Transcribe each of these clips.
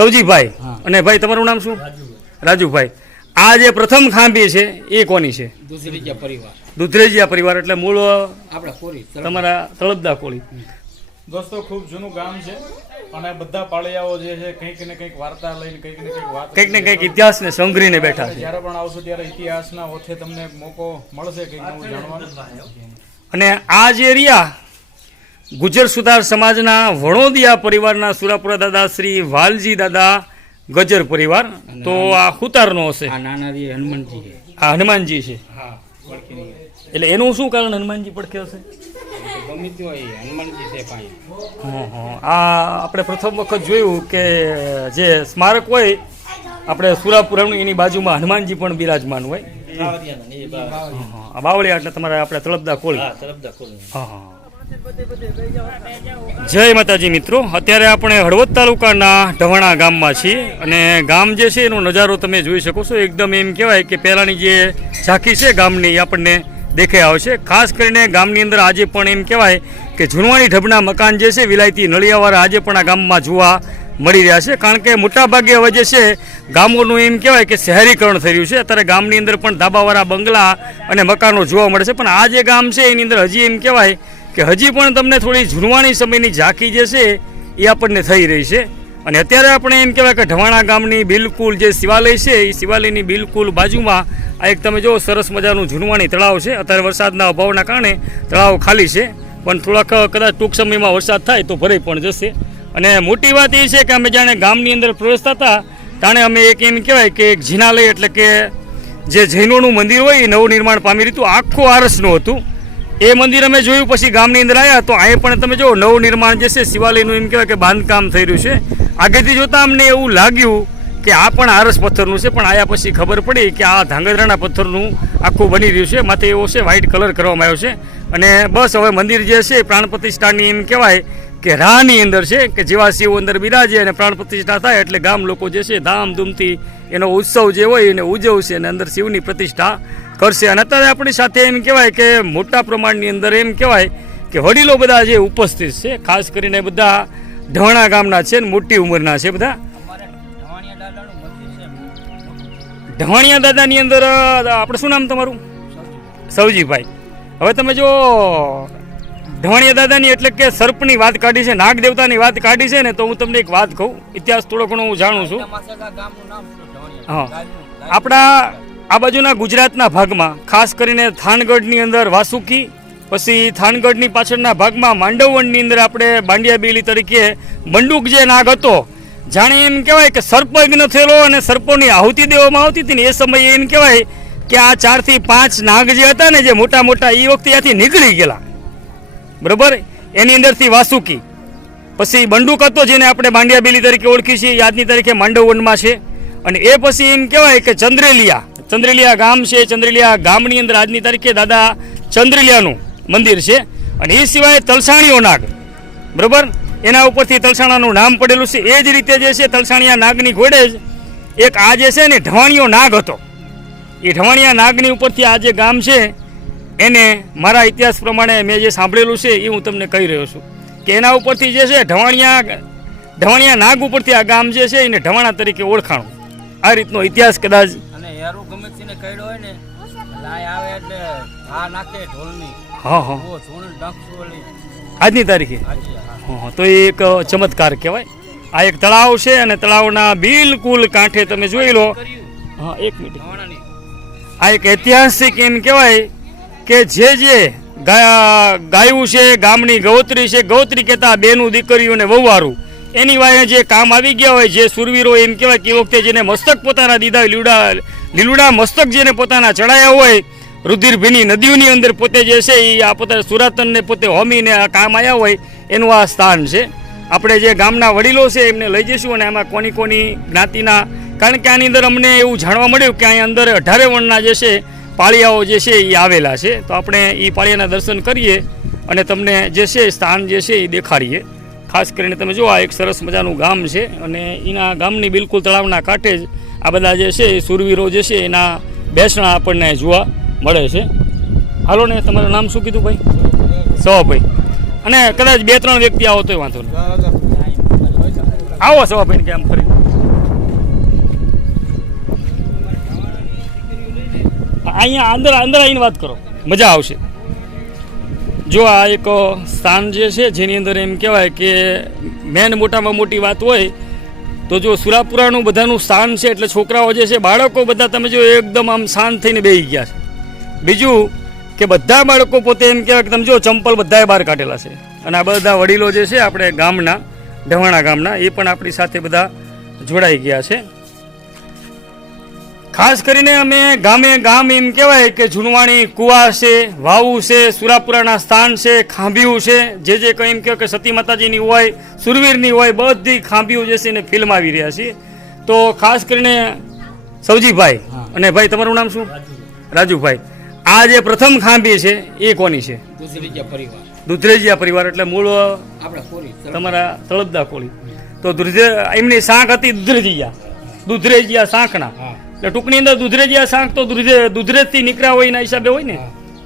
સવજીભાઈ અને ભાઈ તમારું નામ શું? રાજુભાઈ. આ જે પ્રથમ ખાંભી છે એ કોની છે? દુસરી પરિવાર. દુધરેજીયા પરિવાર એટલે મૂળ આપણે કોરી તમારા તળપદા કોળી. દોસ્તો ખૂબ જૂનું ગામ છે અને બધા પાળિયાઓ જે છે કંઈક ને કંઈક વાર્તા લઈને કંઈક ને કંઈક વાત કંઈક ને કંઈક ઇતિહાસને સંઘરીને બેઠા છે. જ્યારે પણ આવશો ત્યારે ઇતિહાસના ઓથે તમને મોકો મળશે કંઈક નવું જાણવાનું. અને આ જે રહ્યા ગુજર સુધાર સમાજના વણોદિયા પરિવારના સુરાપુરા દાદા શ્રી વાલજી દાદા ગજર પરિવાર. તો આ હુતારનો હશે. આ હનુમાનજી છે. આ હનુમાનજી છે. હા એટલે એનું શું કારણ હનુમાનજી પડખે હશે. આ આપણે પ્રથમ વખત જોયું કે જે સ્મારક હોય આપણે સુરાપુરાનું એની બાજુમાં હનુમાનજી પણ બિરાજમાન હોય. બાવળિયા. એટલે તમારે આપણે તળપદા કોળી હા હા. જય માતાજી મિત્રો. અત્યારે આપણે હળવદ તાલુકાના ઢવાણા ગામમાં છીએ અને ગામ જે છે એનો નજારો તમે જોઈ શકો છો. એકદમ એમ કહેવાય કે પહેલાંની જે ઝાંખી છે ગામની આપણને દેખાઈ આવશે. ખાસ કરીને ગામની અંદર આજે પણ એમ કહેવાય કે જૂનવાણી ઢબના મકાન જે છે વિલાયતી નળિયાવાળા આજે પણ આ ગામમાં જોવા મળી રહ્યા છે. કારણ કે મોટાભાગે હવે જે છે ગામોનું એમ કહેવાય કે શહેરીકરણ થઈ રહ્યું છે. અત્યારે ગામની અંદર પણ ધાબાવાળા બંગલા અને મકાનો જોવા મળે છે. પણ આ જે ગામ છે એની અંદર હજી એમ કહેવાય કે હજી પણ તમને થોડી જૂનવાણી સમયની ઝાંકી જે છે એ આપણને થઈ રહી છે. અને અત્યારે આપણે એમ કહેવાય કે ઢવાણા ગામની બિલકુલ જે શિવાલય છે, એ શિવાલયની બિલકુલ બાજુમાં આ એક તમે જો સરસ મજાનું જૂનવાણી તળાવ છે. અત્યારે વરસાદના અભાવના કારણે તળાવ ખાલી છે. પણ થોડાક કદાચ ટૂંક સમયમાં વરસાદ થાય તો ભરાઈ પણ જશે. અને મોટી વાત એ છે કે અમે જાણે ગામની અંદર પ્રવેશતા હતા, તાણે અમે એક એમ કહેવાય કે એક જીનાલય એટલે કે જે જૈનોનું મંદિર હોય એ નવું નિર્માણ પામી રહ્યું હતું આખું આરસનું હતું. એ મંદિર અમે જોયું, પછી ગામની અંદર આવ્યા તો અહીં પણ તમે જો નવું નિર્માણ જે છે, શિવાલયનું એમ કહેવાય કે બાંધકામ થઈ રહ્યું છે. આગળથી જોતાં અમને એવું લાગ્યું કે આ પણ આરસ પથ્થરનું છે, પણ આયા પછી ખબર પડી કે આ ધાંગધ્રાના પથ્થરનું આખું બની રહ્યું છે. માથે એવો છે વ્હાઇટ કલર કરવામાં આવ્યો છે. અને બસ હવે મંદિર જે છે પ્રાણ પ્રતિષ્ઠાની એમ કહેવાય કે રાહની અંદર છે કે જેવા શિવ અંદર બિરાજે અને પ્રાણ પ્રતિષ્ઠા થાય એટલે ગામ લોકો જે છે ધામધૂમથી એનો ઉત્સવ જે હોય એને ઉજવશે અને અંદર શિવની પ્રતિષ્ઠા કરશે. અને અત્યારે આપણી સાથે એમ કહેવાય કે મોટા પ્રમાણની અંદર એમ કહેવાય કે વડીલો બધા જે ઉપસ્થિત છે ખાસ કરીને બધા ઢવાણા ગામના છે ને મોટી ઉંમરના છે બધા. ઢવાણિયા દાદાનું અંદર આપણે શું નામ તમારું? સવજીભાઈ. હવે તમે જો ઢવાણિયા દાદાની એટલે કે સર્પની વાત કાઢી છે નાગ દેવતાની વાત કાઢી છે ને, તો હું તમને એક વાત કહું. ઇતિહાસ થોડો ઘણો હું જાણું છું. હા. આપણા આ બાજુના ગુજરાતના ભાગમાં, ખાસ કરીને થાનગઢની અંદર વાસુકી, પછી થાનગઢની પાછળના ભાગમાં માંડવવનની અંદર આપણે બાંડિયા બેલી તરીકે બંડુક જે નાગ હતો, જાણે એમ કહેવાય કે સર્પયજ્ઞ થયેલો અને સર્પોની આહુતિ દેવામાં આવતી હતી ને એ સમયે એમ કહેવાય કે આ ચારથી પાંચ નાગ જે હતા ને, જે મોટા મોટા એ વખતે ત્યાંથી નીકળી ગયેલા. બરોબર? એની અંદરથી વાસુકી. પછી બંડુક હતો જેને આપણે બાંડિયા બેલી તરીકે ઓળખી છીએ આજની તારીખે માંડવવનમાં છે. અને એ પછી એમ કહેવાય કે ચંદ્રેલિયા ચંદ્રેલિયા ગામ છે, ચંદ્રેલિયા ગામની અંદર આજની તારીખે દાદા ચંદ્રેલિયાનું મંદિર છે. અને એ સિવાય તલસાણીઓ નાગ, બરાબર? એના ઉપરથી તલસાણાનું નામ પડેલું છે. એ જ રીતે જે છે, તલસાણીયા નાગની ઘોડે જ એક આ જે છે ને, ઢવાણીયો નાગ હતો. એ ઢવાણીયા નાગની ઉપરથી આ જે ગામ છે એને મારા ઇતિહાસ પ્રમાણે મેં જે સાંભળેલું છે એ હું તમને કહી રહ્યો છું કે એના ઉપરથી જે છે ઢવાણિયા ઢવાણિયા નાગ ઉપરથી આ ગામ જે છે એને ઢવાણા તરીકે ઓળખાણું. આ રીતનો ઇતિહાસ કદાચ અને હેરું ગમે તેને કર્યો હોય ને લાય આવે એટલે આ નાખે ઢોલની. હા હા. ઓ સોણ ડંખ આજની તારીખે? હાજી હા. હા, હા, તો એ એક ચમત્કાર કહેવાય. આ એક તળાવ છે અને તળાવના બિલકુલ કાંઠે તમે જોઈ લો. હા એક મિનિટ. આ એક ઐતિહાસિક એમ કહેવાય કે જે જે ગાયું છે, ગામની ગૌત્રી છે, ગૌત્રી કહેતા બેનું દીકરીઓને વહુવારું એની વાય જે કામ આવી ગયા હોય, જે સુરવીરો એમ કહેવાય કે વખતે જેને મસ્તક પોતાના દીધા, લીલુડા લીલુડા મસ્તક જેને પોતાના ચડાયા હોય, રુધિરભીની નદીઓની અંદર પોતે જે છે એ આ પોતે સુરાતનને પોતે હોમીને આ કામ આવ્યા હોય, એનું આ સ્થાન છે. આપણે જે ગામના વડીલો છે એમને લઈ જઈશું અને આમાં કોની કોની જ્ઞાતિના, કારણ કે આની અંદર અમને એવું જાણવા મળ્યું કે અહીં અંદર અઢારે વર્ણના જે છે પાળિયાઓ જે છે એ આવેલા છે. તો આપણે એ પાળિયાના દર્શન કરીએ અને તમને જે છે સ્થાન જે છે એ દેખાડીએ. ખાસ કરીને તમે જુઓ આ એક સરસ મજાનું ગામ છે અને એના ગામની બિલકુલ તળાવના કાંઠે જ આ બધા જે છે એ સુરવીરો જે છે એના બેસણા આપણને જોવા મળે છે. હાલો ને તમારું નામ શું કીધું ભાઈ? સવાભાઈ અને કદાચ બે ત્રણ વ્યક્તિ આવો તોય વાંધો નહીં. આવો સવાભાઈ કે આમ ફરી અહીંયા અંદર અંદર આવીને વાત કરો. મજા આવશે. જો આ એક સ્થાન જે છે, જેની અંદર એમ કહેવાય કે મેન મોટામાં મોટી વાત હોય, તો જો સુરાપુરાનું બધાનું સ્થાન છે, એટલે છોકરાઓ જે છે, બાળકો બધા તમે જો એકદમ આમ શાંત થઈને બેસી ગયા છે. બીજું કે બધા બાળકો પોતે એમ કહેવાય કે તમે જો ચંપલ બધાએ બહાર કાઢેલા છે. અને આ બધા વડીલો જે છે, આપણે ગામના, ઢવાણા ગામના, એ પણ આપણી સાથે બધા જોડાઈ ગયા છે. ખાસ કરીને અમે ગામે ગામ એમ કહેવાય કે જુનવાણી કુવા છે વાવું છે સુરાપુરાના સ્થાન છે ખાંભીયું છે. જે જે કંઈ એમ કહો કે સતી માતાજીની હોય સુરવીરની હોય બધી ખાંભીઓ જે છે એને ફિલ્મ આવી રહ્યા છે. તો ખાસ કરીને સવજીભાઈ અને ભાઈ તમારું નામ શું? રાજુભાઈ. આ જે પ્રથમ ખાંભી છે એ કોની છે? દુધરેજીયા પરિવાર. એટલે મૂળ તમારા તળપદા કોળી. તો દુધરે એમની શાંખ હતી દુધરેજીયા. દુધરેજીયા શાંખના એટલે ટૂંકની અંદર દુધરેજીયા શાંખ તો દુધરે દુધરેજથી નીકળ્યા હોય એના હિસાબે હોય ને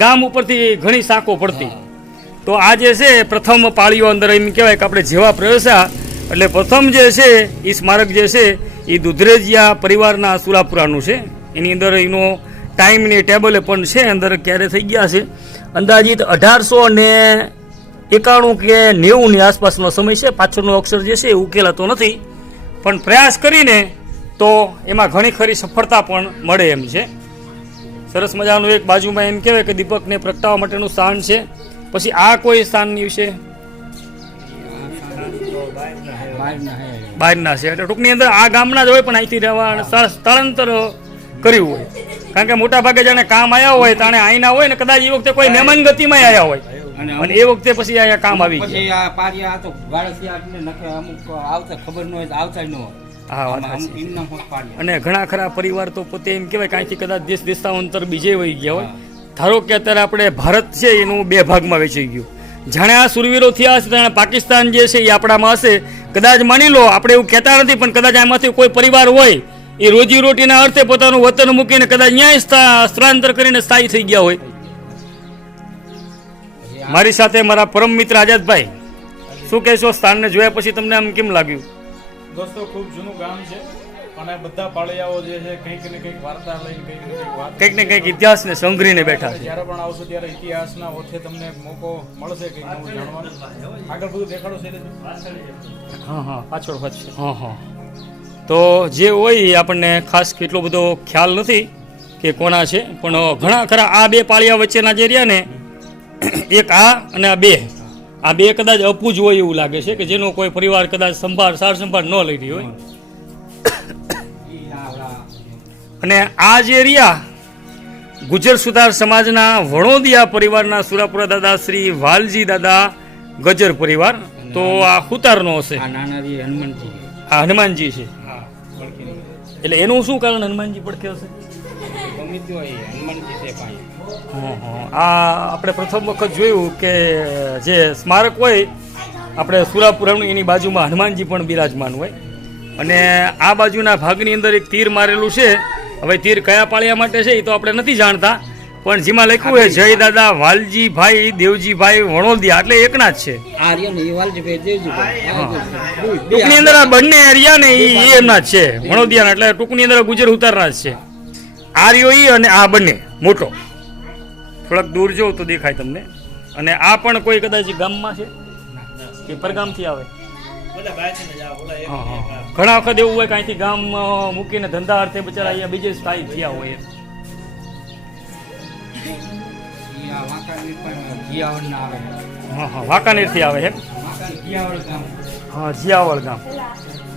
ગામ ઉપરથી ઘણી શાંખો પડતી. તો આ જે છે પ્રથમ પાળીઓ અંદર એમ કહેવાય કે આપણે જેવા પ્રવેશ્યા એટલે પ્રથમ જે છે એ સ્મારક જે છે એ દુધરેજિયા પરિવારના સુરાપુરાનું છે. એની અંદર એનો ટાઈમની ટેબલે પણ છે અંદર ક્યારે થઈ ગયા છે. અંદાજિત અઢારસો ને એકાણું કે નેવુંની આસપાસનો સમય છે. પાછળનો અક્ષર જે છે એ ઉકેલાતો નથી. પણ પ્રયાસ કરીને તો એમાં ઘણી ખરી સફળતા પણ મળે એમ છે. સરસ મજાનું એક બાજુમાં એમ કહેવાય કે દીપકને પ્રગટાવવા માટેનું સ્થાન છે. પછી આ કોઈ સ્થાનની વિશે? બહારના છે. એટલે ટૂંકની અંદર આ ગામના જ હોય પણ અહીંથી રહેવા સ્થળાંતર કર્યું હોય. કારણ કે મોટા ભાગે જાણે કામ આવ્યા હોય તાણે આઈના હોય ને કદાચ એ વખતે કોઈ મહેમાન ગતિમાં આવ્યા હોય. અને એ વખતે પછી અહીંયા કામ આવી ગયા. પછી આ પારિયા તો બાળક અમુક આવતા ખબર ન હોય આવતા ન હોય. હા વાત સાચી. અને ઘણા ખરા પરિવાર તો પોતે એમ કહેવાય કાંઈથી કદાચ દેશ દેશાંતર બીજે વહી ગયા હોય. ધારો કે અત્યારે આપણે ભારત છે એનું બે ભાગમાં વેચાઈ ગયું. જાણે આ સુરવીરો થયા હશે જાણે પાકિસ્તાન જે છે એ આપણામાં હશે. કદાચ માની લો આપણે એવું કહેતા નથી પણ કદાચ આમાંથી કોઈ પરિવાર હોય એ રોજી રોટીના અર્થે પોતાનું વતન મૂકીને કદાચ ન્યાય સ્થા- સ્થળાંતર કરીને સ્થાયી થઈ ગયા હોય. મારી સાથે મારા પરમ મિત્ર આઝાદભાઈ શું કહેશો? સ્થાનને જોયા પછી તમને આમ કેમ લાગ્યું? દોસ્તો ખૂબ જૂનું ગામ છે અને બધા પાળિયાઓ જે છે કંઈક ને કંઈક વાર્તા લઈને કંઈક ને કંઈક વાત કંઈક ને કંઈક ઇતિહાસને સંઘરીને બેઠા છે. જ્યારે પણ આવશો ત્યારે ઇતિહાસના ઓછે તમને મોકો મળશે કંઈક નવું જાણવાનું. આગળ બધું દેખાડો છે હા હા પાછળ પાછળ હા હા. તો જે હોય એ આપણને ખાસ કેટલો બધો ખ્યાલ નથી કે કોના છે પણ ઘણા ખરા આ બે પાળિયા વચ્ચેના જે રહ્યા ને એક આ અને આ બે. આ બે કદાચ અપુજ હોય એવું લાગે છે કે જેનો કોઈ પરિવાર કદાચ સંભાળ સાર સંભાળ ન લઈ રહી હોય. અને આ જે રહ્યા ગુજર સુધાર સમાજના વણોદિયા પરિવારના સુરાપુરા દાદા શ્રી વાલજી દાદા ગજર પરિવાર. તો આ હુતારનો હશે. આ હનુમાનજી. છે. એટલે એનું શું કારણ હનુમાનજી પડખે હશે? હનુમાનજી છે આ આપણે પ્રથમ વખત જોયું કે જે સ્મારક હોય આપણે સુરાપુરાનું એની બાજુમાં હનુમાનજી પણ બિરાજમાન હોય. અને આ બાજુના ભાગની અંદર એક તીર મારેલું છે. હવે તીર કયા પાળિયા માટે છે એ તો આપણે નથી જાણતા. પણ જેમાં લખ્યું છે જય દાદા વાલજીભાઈ દેવજીભાઈ વણોદિયા. એટલે એકના જ છે. ટૂંકની અંદર આ બંને એરિયા ને એ એમના જ છે. વણોદિયાના એટલે ટૂંકની અંદર ગુજર ઉતારના જ છે. આ ઈ અને આ બંને મોટો. થોડાક દૂર જોઉં તો દેખાય તમને. અને આ પણ કોઈ કદાચ ગામમાં છે? કે પરગામથી આવે? હા, હા. ઘણા વખત એવું હોય કાંઈથી ગામ મૂકીને ધંધા અર્થે બચારા અહીંયા બીજે સ્થાયી થયા હોય હા હા. વાંકાનેરથી આવે છે ગામ. હા જીયાવળ ગામ.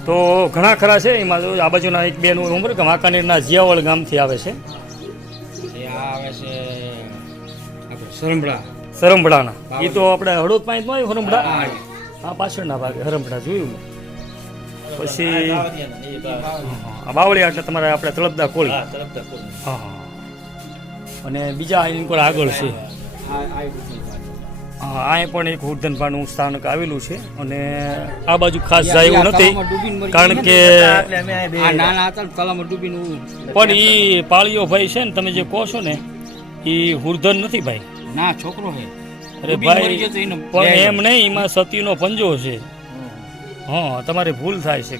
તો ઘણા ખરા છે એમાં જો આ બાજુના એક બેનું ઉંમર કે વાંકાનેરના જિયાવળ ગામથી આવે છે. આવે છે સરંભળા એ તો આપણે હળોદ પાંચ નો આવ્યું હરંભડા હા પાછળના ભાગે હરંભડા જોયું પછી આ બાવળિયા એટલે તમારે આપણે તળપદા કોળી હા હા અને બીજા એની આગળ છે. આ પણ એક ઉર્ધનભાનું સ્થાનક આવેલું છે અને આ બાજુ ખાસ જાય એવું નથી કારણ કે પણ એ પાળીઓ ભાઈ છે ને તમે જે કહો છો ને એ હુર્ધન નથી ભાઈ. ના છોકરો છે. અરે ભાઈ પણ એમ નહીં એમાં સતીનો પંજો છે. હા તમારી ભૂલ થાય છે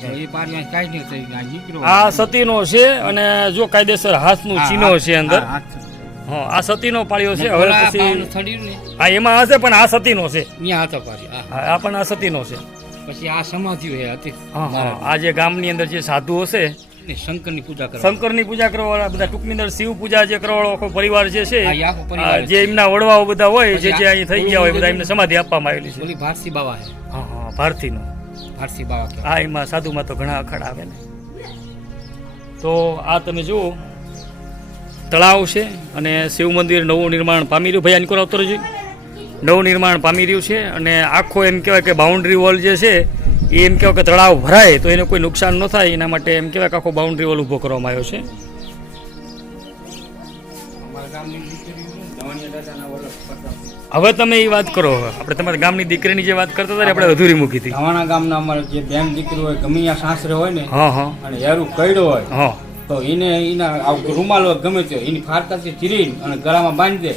આ સતીનો છે અને જો કાયદેસર હાથનું ચીનો છે અંદર. હા, આ સતીનો પાળ્યો છે. હવે પછી હા એમાં હશે પણ આ સતીનો છે. આ પણ આ સતીનો છે. પછી આ સમાધિ હે હતી આ જે ગામની અંદર જે સાધુઓ છે શંકરની પૂજા કરવા. શંકરની પૂજા કરવા વાળા બધા ટૂંકની અંદર શિવ પૂજા જે કરવાળો આખો પરિવાર જે છે જે એમના વડવાઓ બધા હોય જે જે અહીં થઈ ગયા હોય બધા એમને સમાધિ આપવામાં આવેલી છે. ઓલી ભારસી બાવા હા હા ભારતીનો. ભારતી બાવા હા એમાં સાધુમાં તો ઘણા અખાડ આવે ને. તો આ તમે જુઓ તળાવ છે અને શિવ મંદિર નવું નિર્માણ પામી રહ્યું. ભાઈ આ નિકોલ આવતો રહેજો નવું નિર્માણ પામી રહ્યું છે અને આખો એમ કહેવાય કે બાઉન્ડ્રી વોલ જે છે એ એમ કહેવાય કે તળાવ ભરાય તો એને કોઈ નુકસાન ન થાય. એના માટે એમ કહેવાય કે આખો બાઉન્ડ્રી વોલ ઊભો કરવામાં આવ્યો છે. હવે તમે એ વાત કરો. આપણે તમારા ગામની દીકરીની જે વાત કરતા હતા આપણે અધૂરી મૂકી હતી. ગામના અમારે જે બેન દીકરી હોય ગમે સાસરે હોય ને હા હા. અને હેરું કઈડો હોય હા. તો એને એના આ રૂમાલ ગમે તે એની ફારકાથી ચીરી અને ગળામાં બાંધી દે.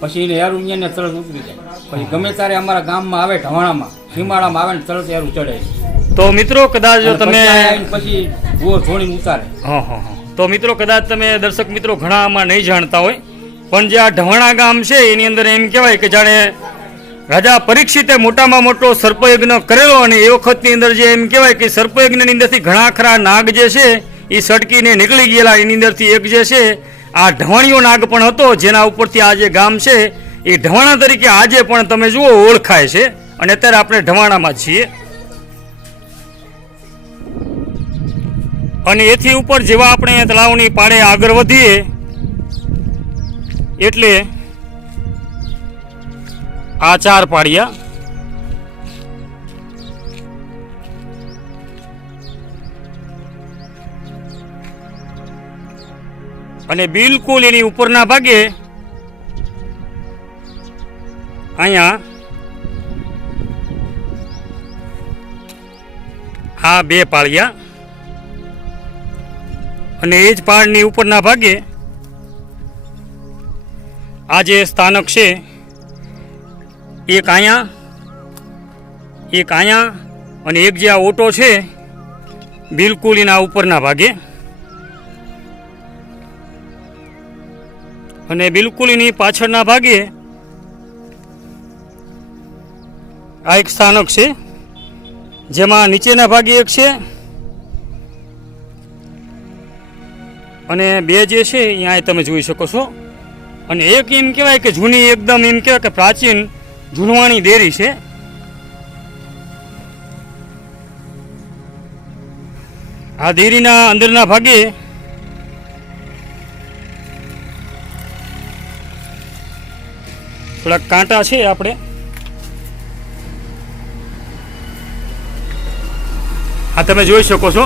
પછી એને યારું ને તરત ઉતરી જાય. પછી ગમે ત્યારે અમારા ગામમાં આવે ઢવાણામાં સીમાડામાં આવે ને તરત હેરું ચડે તો મિત્રો કદાચ જો તમે પછી ગોળ પછી ઉતારે. હા હા હા. તો મિત્રો કદાચ તમે દર્શક મિત્રો ઘણા આમાં નહીં જાણતા હોય પણ જે આ ઢવાણા ગામ છે એની અંદર એમ કહેવાય કે જાણે રાજા પરીક્ષિતે મોટામાં મોટો સર્પયજ્ઞ કરેલો અને એ વખતની અંદર જે એમ કહેવાય કે સર્પયજ્ઞની અંદરથી ઘણા ખરા નાગ જે છે એ સટકીને નીકળી ગયેલા, એની અંદરથી એક જે છે, આ ઢવાણીઓ નાગ પણ હતો, જેના ઉપરથી આ જે ગામ છે, એ ઢવાણા તરીકે આજે પણ તમે જુઓ, ઓળખાય છે. અને અત્યારે આપણે ઢવાણામાં છીએ. અને એથી ઉપર જેવા આપણે તળાવની પાળે આગળ વધીએ, એટલે આ ચાર પાળિયા અને બિલકુલ એની ઉપરના ભાગે અહીંયા આ બે પાળિયા અને એ જ પહાડની ઉપરના ભાગે આ જે સ્થાનક છે, એક અહીંયા એક અહીંયા અને એક જે આ ઓટો છે, બિલકુલ એના ઉપરના ભાગે. અને બિલકુલ એની પાછળના ભાગે આ એક સ્થાનક છે, જેમાં નીચેના ભાગે એક છે. અને બે જે છે અહીંયા તમે જોઈ શકો છો. અને એક એમ કહેવાય કે જૂની એકદમ એમ કહેવાય કે પ્રાચીન જૂનવાણી દેરી છે. આ દેરીના અંદરના ભાગે થોડાક કાંટા છે આપણે. આ તમે જોઈ શકો છો.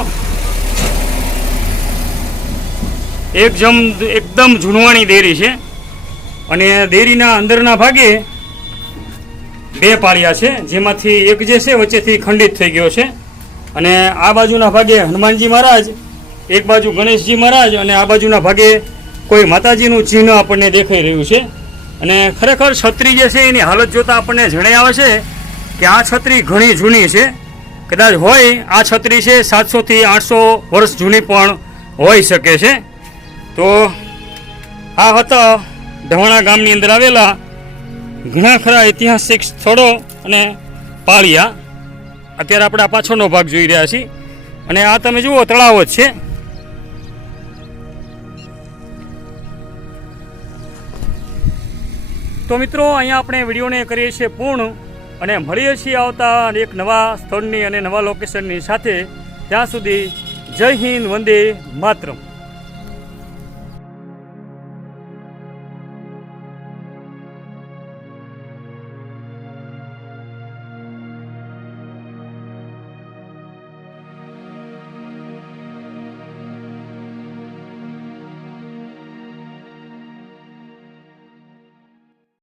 એક જમ એકદમ જૂનવાણી દેરી છે. અને દેરીના અંદરના ભાગે બે પાળિયા છે, જેમાંથી એક જે છે વચ્ચેથી ખંડિત થઈ ગયો છે. અને આ બાજુના ભાગે હનુમાનજી મહારાજ, એક બાજુ ગણેશજી મહારાજ અને આ બાજુના ભાગે કોઈ માતાજીનું ચિહ્ન આપણને દેખાઈ રહ્યું છે. અને ખરેખર છત્રી જે છે, એની હાલત જોતાં આપણને જણાઈ આવે છે કે આ છત્રી ઘણી જૂની છે. કદાચ હોય આ છત્રી છે સાતસોથી આઠસો વર્ષ જૂની પણ હોઈ શકે છે. તો આ હતા ઢવાણા ગામની અંદર આવેલા ઘણા ખરા ઐતિહાસિક સ્થળો અને પાળિયા. અત્યારે આપણે આ પાછળનો ભાગ જોઈ રહ્યા છીએ. અને આ તમે જુઓ, તળાવ જ છે. તો મિત્રો, અહીંયા આપણે વિડીયોને કરીએ છીએ પૂર્ણ અને મળીએ છીએ આવતા એક નવા સ્થળની અને નવા લોકેશનની સાથે. ત્યાં સુધી જય હિન્દ, વંદે માતરમ.